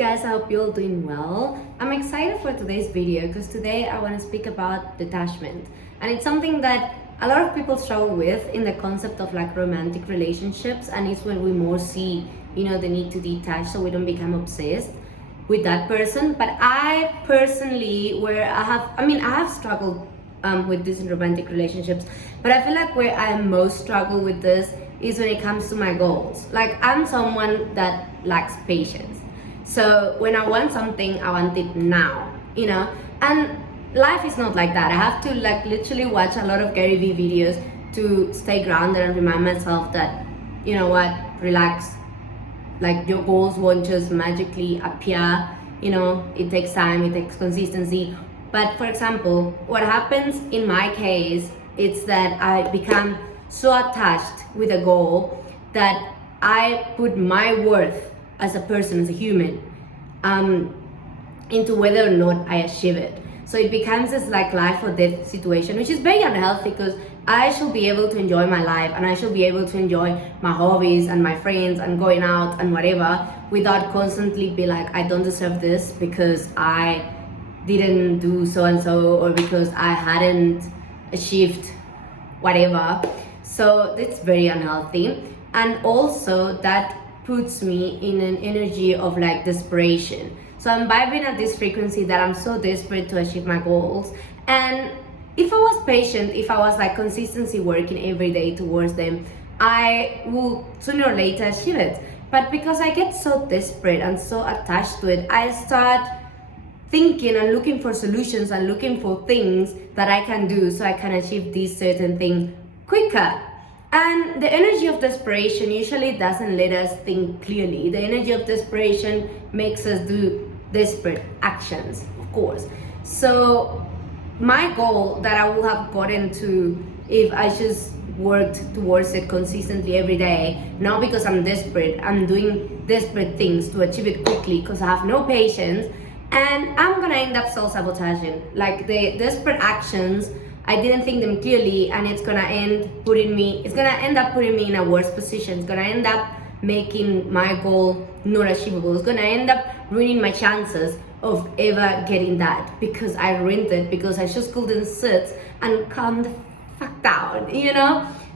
guys, I hope you're all doing well. I'm excited for today's video because today I want to speak about detachment, and it's something that a lot of people struggle with in the concept of like romantic relationships, and it's when we more see the need to detach so we don't become obsessed with that person. But I personally, I have struggled with this in romantic relationships, but I feel like where I most struggle with this is when it comes to my goals. Like, I'm someone that lacks patience, so when I want something, I want it now, and life is not like that. I have to like literally watch a lot of Gary Vee videos to stay grounded and remind myself that, relax. Like, your goals won't just magically appear. It takes time, it takes consistency. But for example, what happens in my case, it's that I become so attached with a goal that I put my worth as a person, as a human, into whether or not I achieve it. So it becomes this like life or death situation, which is very unhealthy, because I should be able to enjoy my life and I should be able to enjoy my hobbies and my friends and going out and whatever, without constantly be like, I don't deserve this because I didn't do so and so, or because I hadn't achieved whatever. So it's very unhealthy, and also that puts me in an energy of like desperation. So I'm vibing at this frequency that I'm so desperate to achieve my goals, and if I was patient, if I was like consistency working every day towards them, I will sooner or later achieve it. But because I get so desperate and so attached to it, I start thinking and looking for solutions and looking for things that I can do so I can achieve this certain thing quicker. And the energy of desperation usually doesn't let us think clearly. The energy of desperation makes us do desperate actions, of course. So my goal that I would have gotten to if I just worked towards it consistently every day, now because I'm desperate, I'm doing desperate things to achieve it quickly because I have no patience, and I'm gonna end up self-sabotaging. Like, the desperate actions, I didn't think them clearly, and it's gonna end up putting me in a worse position. It's gonna end up making my goal not achievable. It's gonna end up ruining my chances of ever getting that, because I ruined it because I just couldn't sit and calm the fuck down.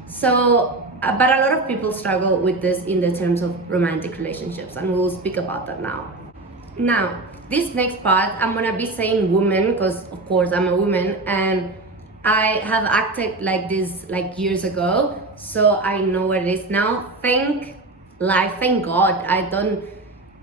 So but a lot of people struggle with this in the terms of romantic relationships, and we'll speak about that now. This next part, I'm gonna be saying woman because of course I'm a woman, and I have acted like this like years ago, so I know what it is now. Thank God I don't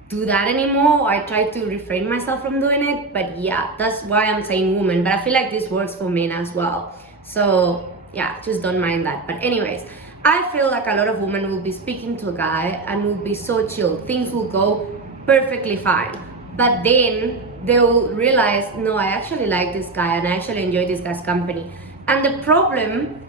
do that anymore. I try to refrain myself from doing it, but yeah, that's why I'm saying woman. But I feel like this works for men as well, so yeah, just don't mind that. But anyways, I feel like a lot of women will be speaking to a guy and will be so chill, things will go perfectly fine, but then they will realize, no, I actually like this guy and I actually enjoy this guy's company. And the problem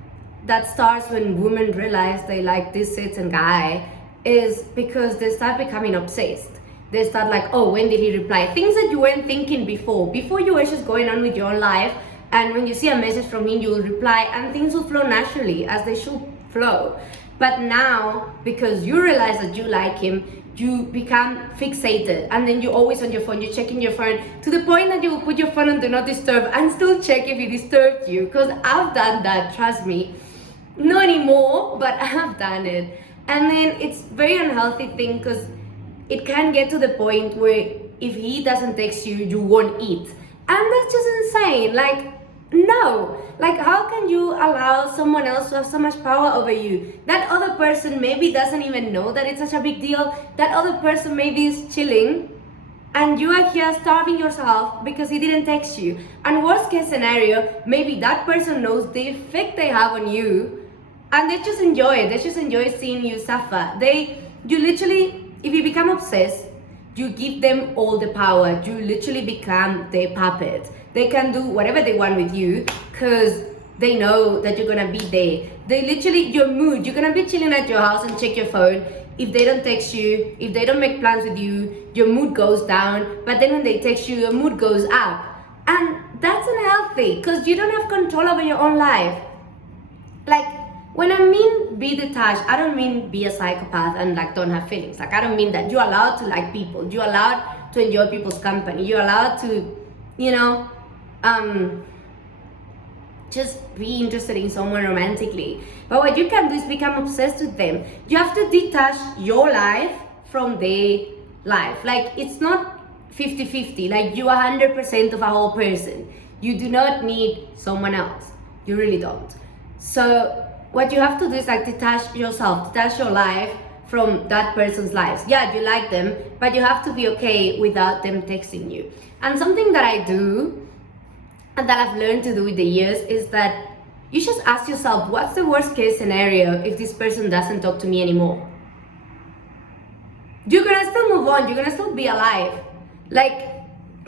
that starts when women realize they like this certain guy is because they start becoming obsessed. They start like, oh, when did he reply? Things that you weren't thinking before you were just going on with your own life, and when you see a message from him, you will reply, and things will flow naturally as they should flow. But now, because you realize that you like him, you become fixated, and then you're always on your phone, you're checking your phone to the point that you will put your phone on do not disturb and still check if it disturbed you. Because I've done that, trust me. Not anymore, but I have done it. And then it's very unhealthy thing, because it can get to the point where if he doesn't text you, you won't eat. And that's just insane. Like, no, like, how can you allow someone else to have so much power over you? That other person maybe doesn't even know that it's such a big deal. That other person maybe is chilling, and you are here starving yourself because he didn't text you. And worst case scenario, maybe that person knows the effect they have on you, and they just enjoy it. They just enjoy seeing you suffer. You literally, if you become obsessed, you give them all the power. You literally become their puppet. They can do whatever they want with you because they know that you're gonna be there. Your mood, you're gonna be chilling at your house and check your phone. If they don't text you, if they don't make plans with you, your mood goes down. But then when they text you, your mood goes up. And that's unhealthy because you don't have control over your own life. Like, when I mean be detached, I don't mean be a psychopath and like don't have feelings. Like, I don't mean that. You're allowed to like people. You're allowed to enjoy people's company. You're allowed to, you know, just be interested in someone romantically. But what you can do is become obsessed with them. You have to detach your life from their life. Like, it's not 50-50. Like, you are 100% of a whole person. You do not need someone else. You really don't. So what you have to do is like detach yourself, detach your life from that person's lives. Yeah, you like them, but you have to be okay without them texting you. And something that I do and that I've learned to do with the years is that you just ask yourself, what's the worst case scenario if this person doesn't talk to me anymore? You're gonna still move on, you're gonna still be alive. Like,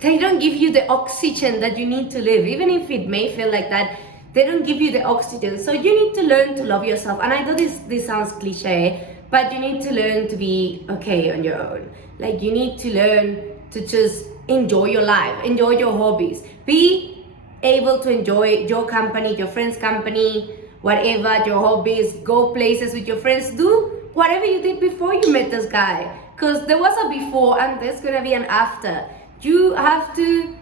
they don't give you the oxygen that you need to live, even if it may feel like that. They don't give you the oxygen. So you need to learn to love yourself. And I know this sounds cliche, but you need to learn to be okay on your own. Like, you need to learn to just enjoy your life, enjoy your hobbies, be able to enjoy your company, your friends' company, whatever, your hobbies, go places with your friends, do whatever you did before you met this guy. Because there was a before and there's gonna be an after. You have to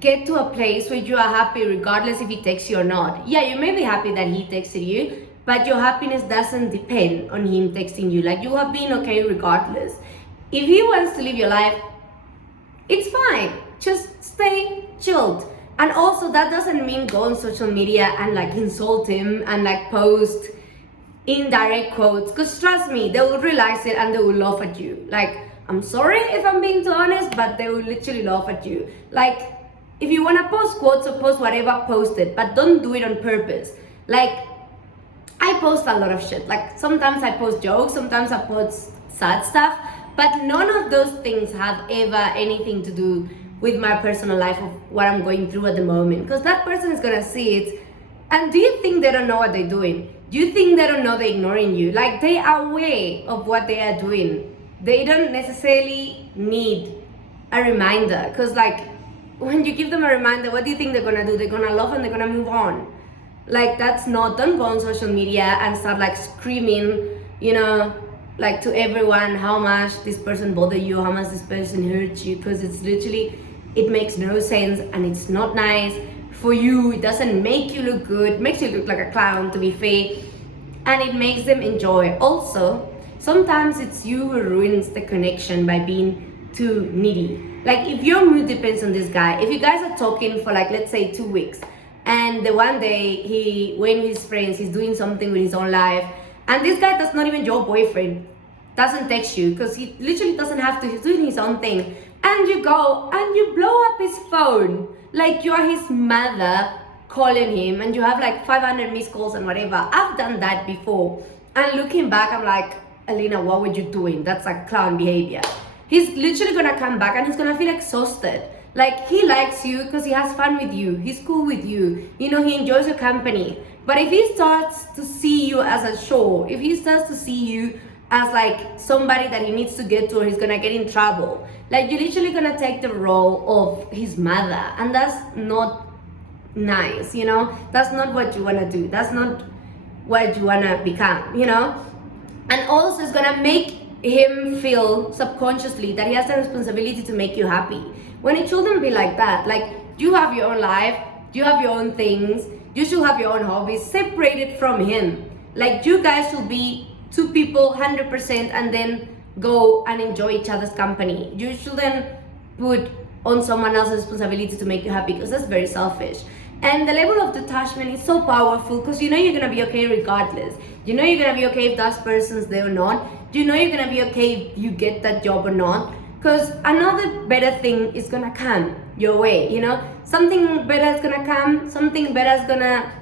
get to a place where you are happy regardless if he texts you or not. Yeah, you may be happy that he texted you, but your happiness doesn't depend on him texting you. Like, you have been okay regardless. If he wants to live your life, it's fine. Just stay chilled. And also, that doesn't mean go on social media and like insult him and like post indirect quotes, because trust me, they will realize it and they will laugh at you. Like, I'm sorry if I'm being too honest, but they will literally laugh at you. Like, if you want to post quotes or post whatever, post it, but don't do it on purpose. Like, I post a lot of shit. Like, sometimes I post jokes, sometimes I post sad stuff, but none of those things have ever anything to do with my personal life of what I'm going through at the moment, because that person is gonna see it. And do you think they don't know what they're doing? Do you think they don't know they're ignoring you? Like, they are aware of what they are doing. They don't necessarily need a reminder, because like, when you give them a reminder, what do you think they're gonna do? They're gonna laugh and they're gonna move on. Like, that's not, don't go on social media and start like screaming, you know, like to everyone how much this person bothered you, how much this person hurt you, because it's literally, it makes no sense and it's not nice for you. It doesn't make you look good, it makes you look like a clown, to be fair, and it makes them enjoy. Also, sometimes it's you who ruins the connection by being too needy. Like, if your mood depends on this guy, if you guys are talking for like, let's say 2 weeks, and the one day he went with his friends, he's doing something with his own life, and this guy that's not even your boyfriend doesn't text you because he literally doesn't have to, he's doing his own thing, and you go and you blow up his phone like you are his mother calling him, and you have like 500 missed calls and whatever. I've done that before, and looking back, I'm like, Alina, what were you doing? That's like clown behavior. He's literally gonna come back and he's gonna feel exhausted. Like, he likes you because he has fun with you, he's cool with you, you know, he enjoys your company. But if he starts to see you as a show, if he starts to see you as like somebody that he needs to get to or he's gonna get in trouble, like, you're literally gonna take the role of his mother, and that's not nice, you know? That's not what you wanna do, that's not what you wanna become, you know? And also, it's gonna make him feel subconsciously that he has the responsibility to make you happy, when it shouldn't be like that. Like, you have your own life, you have your own things, you should have your own hobbies separated from him. Like, you guys should be two people 100% and then go and enjoy each other's company. You shouldn't put on someone else's responsibility to make you happy, because that's very selfish. And the level of detachment is so powerful, because you know you're gonna be okay regardless. You know you're gonna be okay if that person's there or not. You know you're gonna be okay if you get that job or not, because another better thing is gonna come your way, you know? Something better is gonna come, something better is gonna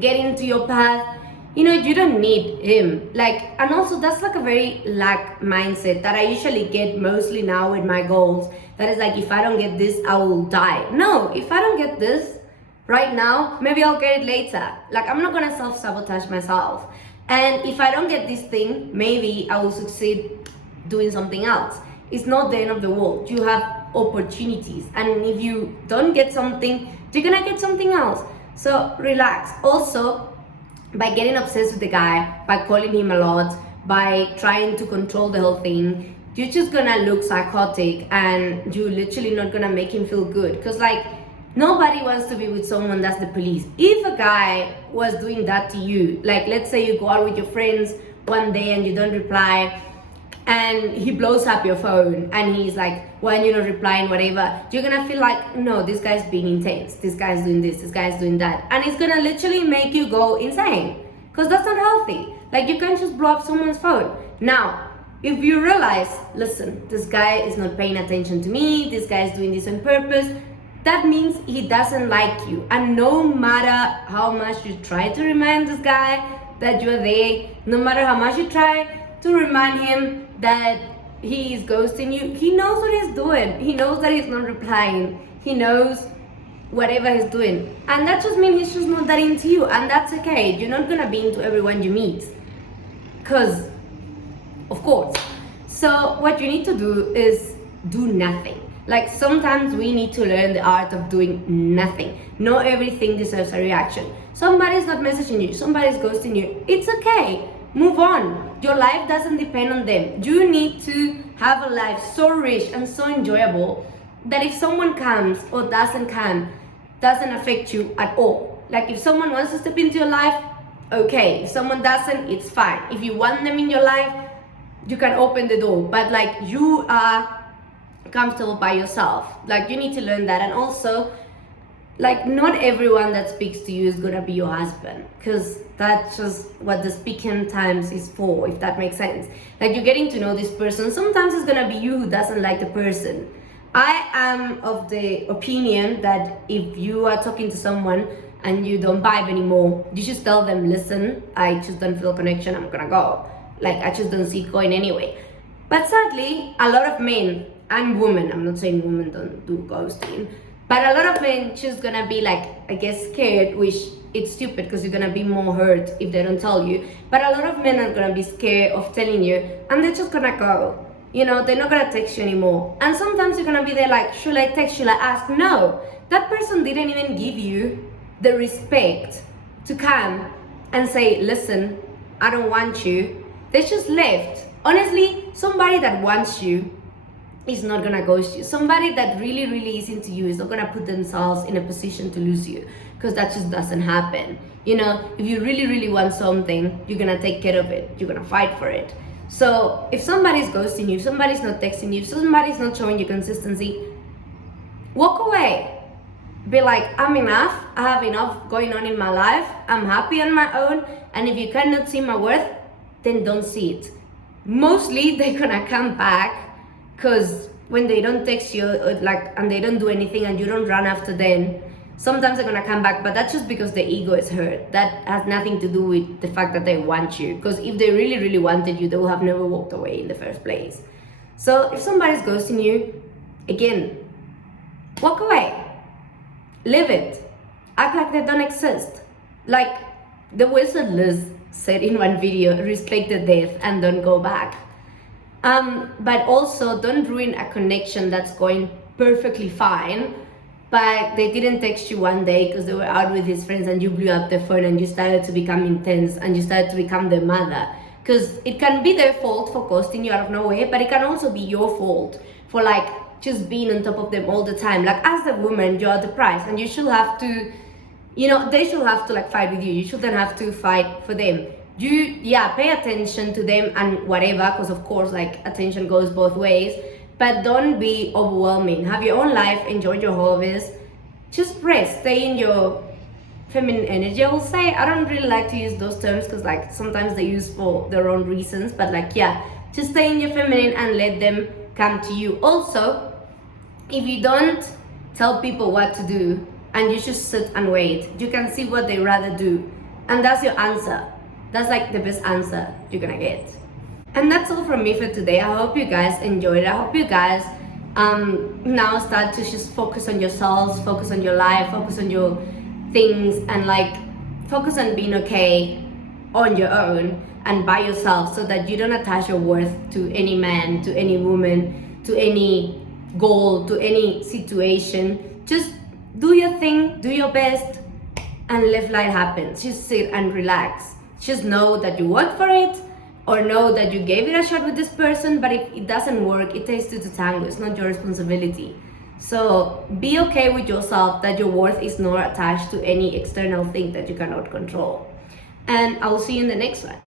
get into your path. You know, you don't need him. Like, and also that's like a very lack mindset that I usually get mostly now with my goals. That is like, if I don't get this, I will die. No, if I don't get this right now, maybe I'll get it later. Like, I'm not gonna self-sabotage myself. And if I don't get this thing, maybe I will succeed doing something else. It's not the end of the world. You have opportunities, and if you don't get something, you're gonna get something else. So relax. Also, by getting obsessed with the guy, by calling him a lot, by trying to control the whole thing, you're just gonna look psychotic and you're literally not gonna make him feel good. Because like, nobody wants to be with someone that's the police. If a guy was doing that to you, like let's say you go out with your friends one day and you don't reply, and he blows up your phone and he's like, why are you not replying, whatever, you're gonna feel like, no, this guy's being intense, this guy's doing this guy's doing that, and it's gonna literally make you go insane, because that's not healthy. Like, you can't just blow up someone's phone. Now, if you realize, listen, this guy is not paying attention to me, this guy is doing this on purpose, that means he doesn't like you. And no matter how much you try to remind this guy that you're there, no matter how much you try to remind him that he is ghosting you, he knows what he's doing. He knows that he's not replying. He knows whatever he's doing. And that just means he's just not that into you. And that's okay. You're not gonna be into everyone you meet. Because, of course. So what you need to do is do nothing. Like, sometimes we need to learn the art of doing nothing. Not everything deserves a reaction. Somebody's not messaging you, somebody's ghosting you. It's okay. Move on. Your life doesn't depend on them. You need to have a life so rich and so enjoyable that if someone comes or doesn't come, doesn't affect you at all. Like, if someone wants to step into your life, okay. If someone doesn't, it's fine. If you want them in your life, you can open the door. But like, you are comfortable by yourself. Like, you need to learn that. And also, like, not everyone that speaks to you is gonna be your husband, because that's just what the speaking times is for, if that makes sense. Like, you're getting to know this person. Sometimes it's gonna be you who doesn't like the person. I am of the opinion that if you are talking to someone and you don't vibe anymore, you just tell them, listen, I just don't feel connection, I'm gonna go. Like, I just don't see it going anyway. But sadly, a lot of men and women, I'm not saying women don't do ghosting, but a lot of men just gonna be like, I guess, scared, which it's stupid because you're gonna be more hurt if they don't tell you. But a lot of men are gonna be scared of telling you, and they're just gonna go. You know, they're not gonna text you anymore. And sometimes you're gonna be there like, should I text, should I ask? No, that person didn't even give you the respect to come and say, listen, I don't want you. They just left. Honestly, somebody that wants you is not gonna ghost you. Somebody that really, really is into you is not gonna put themselves in a position to lose you, because that just doesn't happen. You know, if you really, really want something, you're gonna take care of it. You're gonna fight for it. So if somebody's ghosting you, somebody's not texting you, somebody's not showing you consistency, walk away. Be like, I'm enough. I have enough going on in my life. I'm happy on my own. And if you cannot see my worth, then don't see it. Mostly they're gonna come back, because when they don't text you and they don't do anything and you don't run after them, sometimes they're gonna come back, but that's just because their ego is hurt. That has nothing to do with the fact that they want you, because if they really, really wanted you, they would have never walked away in the first place. So if somebody's ghosting you, again, walk away. Live it. Act like they don't exist. Like the wizard Liz said in one video, respect the death and don't go back. But also, don't ruin a connection that's going perfectly fine, but they didn't text you one day because they were out with his friends and you blew up their phone and you started to become intense and you started to become their mother. Because it can be their fault for ghosting you out of nowhere, but it can also be your fault for like just being on top of them all the time. Like, as the woman, you're the prize and you should have to, you know, they should have to like fight with you. You shouldn't have to fight for them. Pay attention to them and whatever, because of course, like, attention goes both ways, but don't be overwhelming. Have your own life, enjoy your hobbies, just rest, stay in your feminine energy, I will say. I don't really like to use those terms because like sometimes they use for their own reasons, but like, yeah, just stay in your feminine and let them come to you. Also, if you don't tell people what to do and you just sit and wait, you can see what they rather do, and that's your answer. That's like the best answer you're gonna get. And that's all from me for today. I hope you guys enjoyed it. I hope you guys now start to just focus on yourselves, focus on your life, focus on your things, and like focus on being okay on your own and by yourself, so that you don't attach your worth to any man, to any woman, to any goal, to any situation. Just do your thing, do your best, and let life happen. Just sit and relax. Just know that you worked for it, or know that you gave it a shot with this person, but if it doesn't work, it takes two to tango. It's not your responsibility. So be okay with yourself that your worth is not attached to any external thing that you cannot control. And I'll see you in the next one.